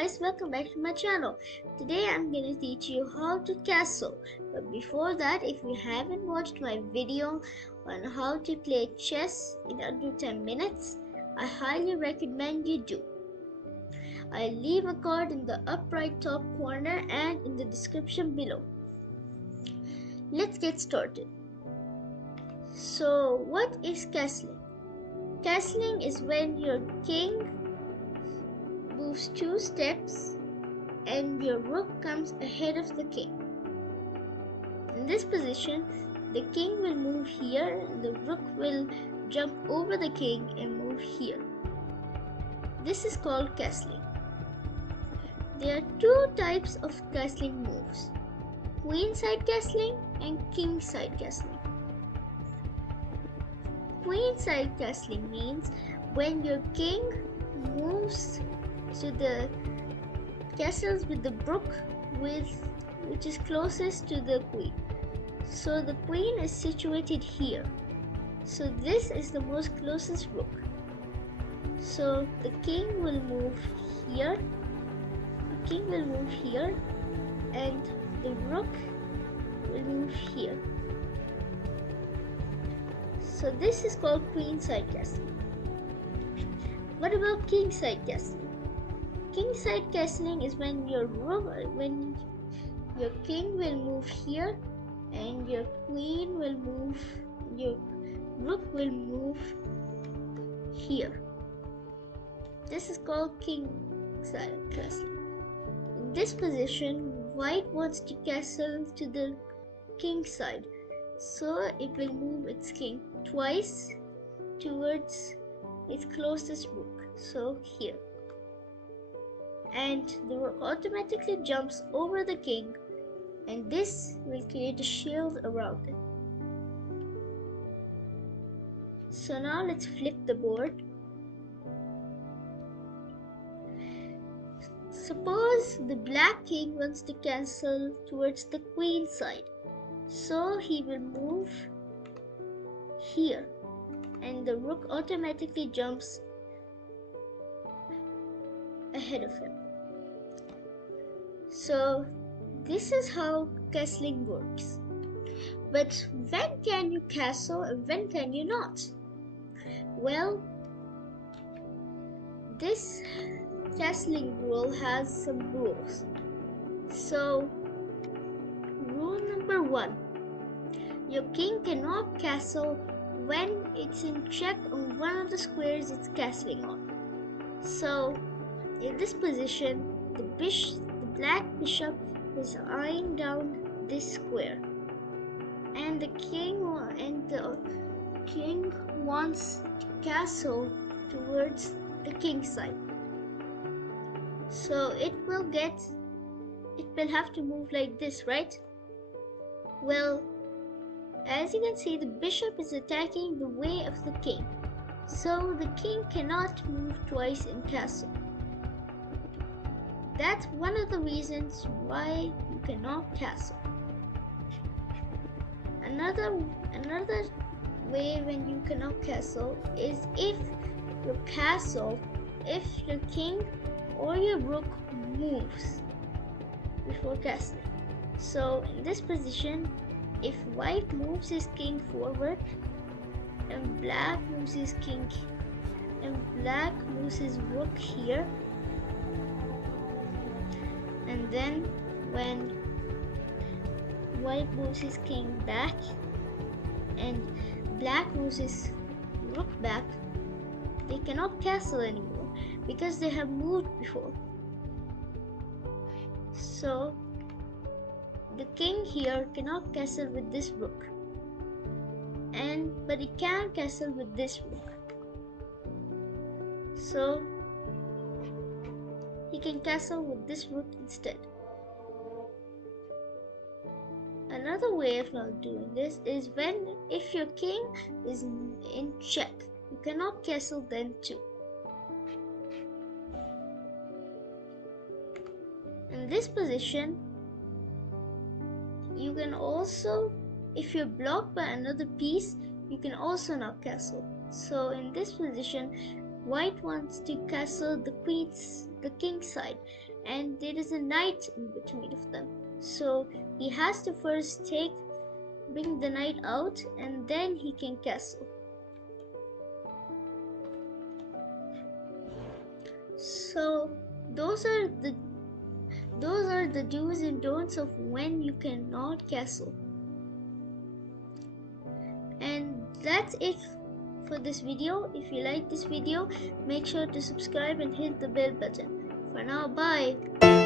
guys, welcome back to my channel. Today I'm going to teach you how to castle. But before that, if you haven't watched my video on how to play chess in under 10 minutes, I highly recommend you do. I'll leave a card in the upper right top corner and in the description below. Let's get started. So what is castling? Castling is when your king moves 2 steps and your rook comes ahead of the king. In this position, the king will move here and the rook will jump over the king and move here. This is called castling. There are 2 types of castling moves: queenside castling and kingside castling. Queenside castling means when your king moves to the castles with the rook which is closest to the queen. So the queen is situated here. So this is the most closest rook. So the king will move here. The king will move here and the rook will move here. So this is called queenside castling. What about kingside castling? Kingside castling is when your king will move here and your rook will move here. This is called kingside castling. In this position, white wants to castle to the king side, so it will move its king twice towards its closest rook, so here. And the rook automatically jumps over the king, and this will create a shield around it. So now let's flip the board. Suppose the black king wants to castle towards the queen side, so he will move here and the rook automatically jumps ahead of him. So this is how castling works. But when can you castle and when can you not? Well, this castling rule has some rules. So rule number 1, your king cannot castle when it's in check on one of the squares it's castling on. So in this position, the black bishop is eyeing down this square, and the king wants to castle towards the king side. So it will have to move like this, right? Well, as you can see, the bishop is attacking the way of the king, so the king cannot move twice in castle. That's one of the reasons why you cannot castle. Another way when you cannot castle is if your king or your rook moves before castling. So in this position, if white moves his king forward and black moves his rook here, and then when white moves his king back and black moves his rook back, they cannot castle anymore because they have moved before. So the king here cannot castle with this rook, but he can castle with this rook. So he can castle with this rook instead. Another way of not doing this is if your king is in check, you cannot castle then too. In this position, you can also, if you're blocked by another piece, you can also not castle. So in this position, white wants to castle the king side, and there is a knight in between of them. So he has to first bring the knight out, and then he can castle. So those are the do's and don'ts of when you cannot castle. And that's it for this video. If you like this video, make sure to subscribe and hit the bell button. For now, bye.